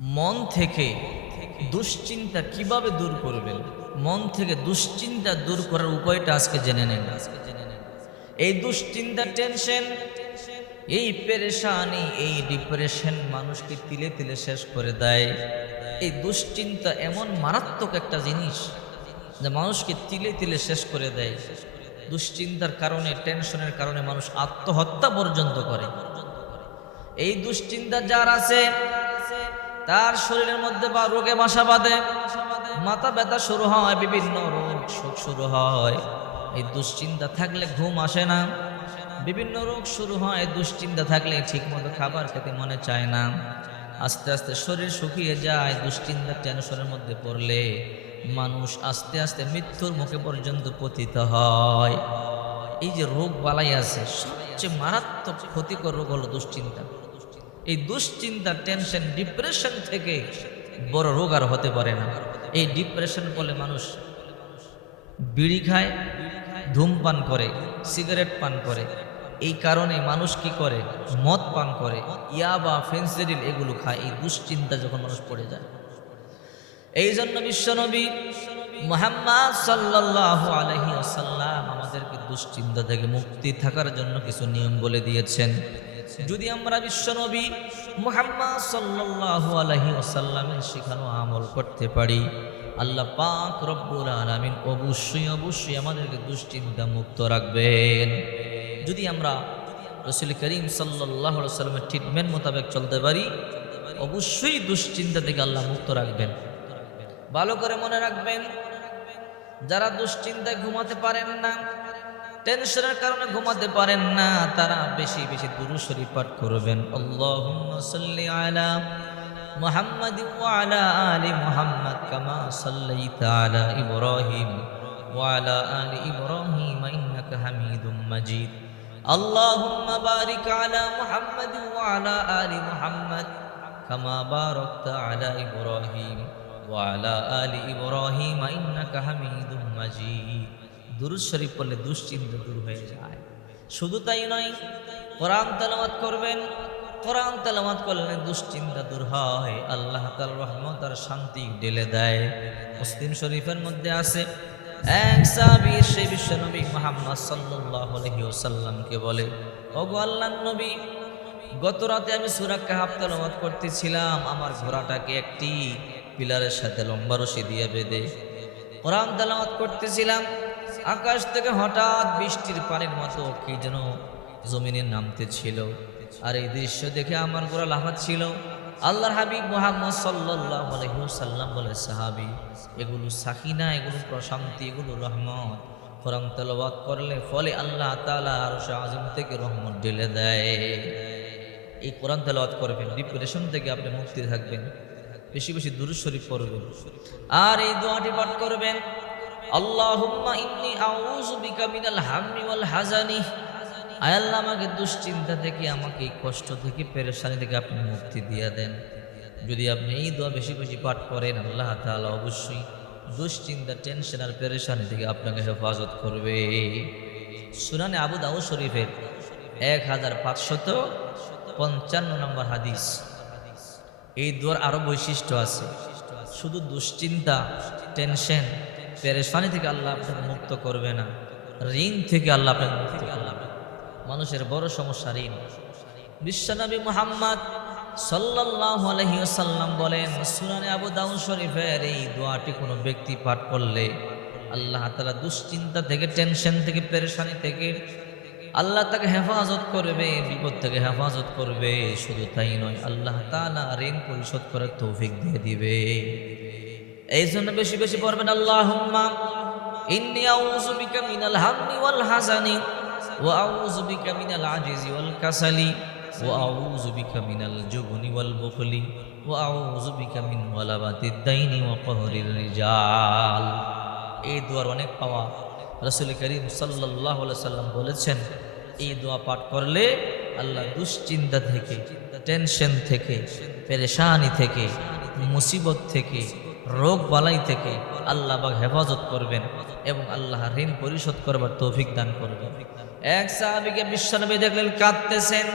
মন থেকে দুশ্চিন্তা কিভাবে দূর করবেন? মন থেকে দুশ্চিন্তা দূর করার উপায়টা আজকে জেনে নেন। এই দুশ্চিন্তা, টেনশন, এই পেরেশানি, এই ডিপ্রেশন মানুষকে তিলে তিলে শেষ করে দেয়। এই দুশ্চিন্তা এমন মারাত্মক একটা জিনিস যা মানুষকে তিলে তিলে শেষ করে দেয়। দুশ্চিন্তার কারণে, টেনশনের কারণে মানুষ আত্মহত্যা পর্যন্ত করে। এই দুশ্চিন্তা যার আছে তার শরীরের মধ্যে বা রোগে বাসা বাঁধে, মাথা ব্যথা শুরু হয়, বিভিন্ন রোগ শোক শুরু হয়। এই দুশ্চিন্তা থাকলে ঘুম আসে না, বিভিন্ন রোগ শুরু হয়। দুশ্চিন্তা থাকলে ঠিকমতো খাবার খেতে মনে চায় না, আস্তে আস্তে শরীর শুকিয়ে যায়। দুশ্চিন্তা, টেনশনের মধ্যে পড়লে মানুষ আস্তে আস্তে মৃত্যুর মুখে পর্যন্ত পতিত হয়। এই যে রোগ বালাই আছে, সবচেয়ে মারাত্মক ক্ষতিকর রোগ হলো দুশ্চিন্তা। এই দুশ্চিন্তা, টেনশন, ডিপ্রেশন থেকে বড় রোগ আর হতে পারে না। এই ডিপ্রেশন বলে মানুষ বিড়ি খায়, ধূমপান করে, সিগারেট পান করে। এই কারণে মানুষ কি করে? মদ পান করে, ইয়াবা, ফেন্সিডিল এগুলো খায়। এই দুশ্চিন্তা যখন মানুষ পড়ে যায়, এই জন্য বিশ্বনবী মুহাম্মদ সাল্লাল্লাহু আলাইহি ওয়াসাল্লাম আমাদেরকে দুশ্চিন্তা থেকে মুক্তি থাকার জন্য কিছু নিয়ম বলে দিয়েছেন। যদি আমরা বিশ্বনবী মুহাম্মদ সাল্লাল্লাহু আলাইহি ওয়াসাল্লামের শেখানো আমল করতে পারি, আল্লাহ পাক রব্বুল আলামিন অবশ্যই অবশ্যই আমাদেরকে দুশ্চিন্তা মুক্ত রাখবেন। যদি আমরা রাসূল করিম সাল্লাল্লাহু আলাইহি ওয়াসাল্লামের ট্রিটমেন্ট মোতাবেক চলতে পারি, অবশ্যই দুশ্চিন্তা থেকে আল্লাহ মুক্ত রাখবেন। ভালো করে মনে রাখবেন, যারা দুশ্চিন্তায় ঘুমাতে পারেন না, টেনশনের কারণে ঘুমাতে পারেন না, তারা বেশি বেশি দুরূদ শরীফ পাঠ করবেন। আল্লাহুম্মা সাল্লি আলা মুহাম্মাদ ওয়া আলা আলি মুহাম্মাদ কামা সাল্লাইতা আলা ইব্রাহিম ওয়া আলা আলি ইব্রাহিম ইন্নাকা হামিদুম মাজিদ। আল্লাহুম্মা বারিক আলা মুহাম্মাদ ওয়া আলা আলি মুহাম্মাদ কামা বারাকতা আলা ইব্রাহিম ওয়া আলা আলি ইব্রাহিম ইন্নাকা হামিদুম মাজিদ। দুরূদ শরীফ পড়লে দুশ্চিন্তা দূর হয়ে যায়। শুধু তাই নয়, কোরআন তেলাওয়াত করবেন। কোরআন তেলাওয়াত করলে দুশ্চিন্তা দূর হয়, আল্লাহ তাআলার রহমত আর শান্তি ঢেলে দেয়। মুসলিম শরীফের মধ্যে আছে, এক সাহাবী সেই বিশ্বনবী মুহাম্মদ সাল্লাল্লাহু আলাইহি ওয়াসাল্লামকে বলে, ওগো আল্লাহর নবী, গত রাতে আমি সূরা কাহফ তেলাওয়াত করতেছিলাম, আমার ঘোড়াটাকে একটি পিলারের সাথে লম্বা রশি দিয়ে বেঁধে কোরআন তেলাওয়াত করতেছিলাম। আকাশ থেকে হঠাৎ বৃষ্টির পানির মতো কি যেন জমিনে নামতে ছিল, আর এই দৃশ্য দেখে আমার ঘোড়া লাফাচ্ছিল। আল্লাহর হাবিব মুহাম্মদ সাল্লাল্লাহু আলাইহি ওয়াসাল্লাম বলে, সাহাবী, এগুলো সাকিনা, এগুলো প্রশান্তি, এগুলো রহমত। কোরআন তেলাওয়াত করলে ফলে আল্লাহ তাআলা আরশে আযম থেকে রহমত ঢেলে দেয়। এই কোরআন তেলাওয়াত করবেন, ডিপ্রেশন থেকে আপনি মুক্তি থাকবেন। বেশি বেশি দুরূদ শরীফ পড়বেন, আর এই দোয়াটি পাঠ করবেন, আল্লাহুম্মা ইন্নী আউযু বিকা মিনাল হাম্মি ওয়াল হাযানি। আয় আল্লাহ, আমাকে দুশ্চিন্তা থেকে, আমাকে এই কষ্ট থেকে, পেরেশানি থেকে আপনি মুক্তি দিয়ে দেন। যদি আপনি এই দোয়া বেশি বেশি পাঠ করেন, আল্লাহ তাআলা অবশ্যই দুশ্চিন্তা, টেনশন আর পেরেশানি থেকে আপনাকে হেফাজত করবে। সুনানে আবু দাউদ শরীফের 1555 নম্বর হাদিস। এই দোয়ার আরো বৈশিষ্ট্য আছে। শুধু দুশ্চিন্তা, টেনশন, পেরেশানি থেকে আল্লাহ আপনাকে মুক্ত করবে না, ঋণ থেকে আল্লাহ আপনাকে মুক্ত করবে। মানুষের বড় সমস্যা ঋণ। বিশ্বনবী মুহাম্মদ সাল্লাল্লাহু আলাইহি ওয়াসাল্লাম বলেন, সুনানে আবু দাউদ শরীফের এই দোয়াটি কোনো ব্যক্তি পাঠ করলে আল্লাহ তাআলা দুশ্চিন্তা থেকে, টেনশন থেকে, পেরেশানি থেকে আল্লাহ তাকে হেফাজত করবে, বিপদ থেকে হেফাজত করবে। শুধু তাই নয়, আল্লাহ তাআলা ঋণ পরিশোধ করার তৌফিক দিয়ে দিবে। এই জন্য বেশি বেশি পড়বেন, আল্লাহুম্মা ইন্নী আউযু বিকা মিনাল হাম্মি ওয়াল হাযানি ওয়া আউযু বিকা মিনাল আজিজি ওয়াল কাসালি ওয়া আউযু বিকা মিনাল জুবনি ওয়াল বুখলি ওয়া আউযু বিকা মিন ওয়ালাবাতিদ দাইনি ওয়া কহরির রিজাল। এই দোয়ার অনেক পাওয়া। রাসূল করিম সাল্লাল্লাহু আলাইহি ওয়াসাল্লাম বলেছেন, এই দোয়া পাঠ করলে আল্লাহ দুশ্চিন্তা থেকে, টেনশন থেকে, পেরেশানি থেকে, মুসিবত থেকে, রোগ বালাই থেকে আল্লাহ পাক হেফাজত করবেন এবং আল্লাহ ঋণ পরিশোধ করবার তৌফিক দান করবেন। এক সাহাবীকে বিশ্বনবী দেখলেন কাঁদতেছেন,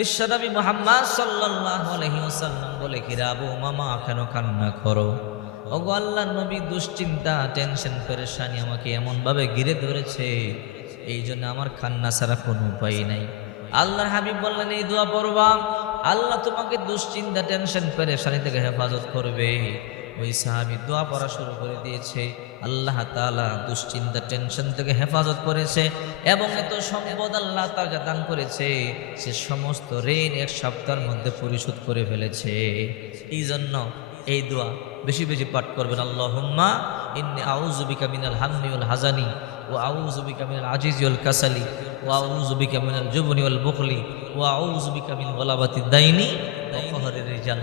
বিশ্বনবী মুহাম্মদ সাল্লাল্লাহু আলাইহি ওয়াসাল্লাম বলে, কিরা আবু মামা কেন কান্না করো? ওগো আল্লাহর নবী, দুশ্চিন্তা, টেনশন, পেরেশানি আমাকে এমন ভাবে ঘিরে ধরেছে, এই জন্য আমার কান্না ছাড়া কোনো উপায় নাই। আল্লাহর হাবিব বললেন, এই দোয়া পড়বা, আল্লাহ তোমাকে দুশ্চিন্তা, টেনশন, পেরেশানি থেকে হেফাজত করবে। ওই সাহাবী দোয়া পড়া শুরু করে দিয়েছে। আল্লাহ তাআলা দুশ্চিন্তা, টেনশন থেকে হেফাজত করেছে এবং এত সম্পদ আল্লাহ তাকে দান করেছে, সে সমস্ত ঋণ এক সপ্তাহের মধ্যে পরিশোধ করে ফেলেছে। এই জন্য এই দোয়া বেশি বেশি পাঠ করবেন। আল্লাহুম্মা ইন্নী আউযু বিকা মিনাল হাম্মি ওয়াল হাযানি ওয়া আউযু বিকা মিনাল আজিজি ওয়াল কাসালি ওয়া আউযু বিকা মিনাল জুবনি ওয়াল বুখলি ওয়া আউযু বিকা মিন গলাবাতিদ দাইনি ওয়া কহরির রিজাল।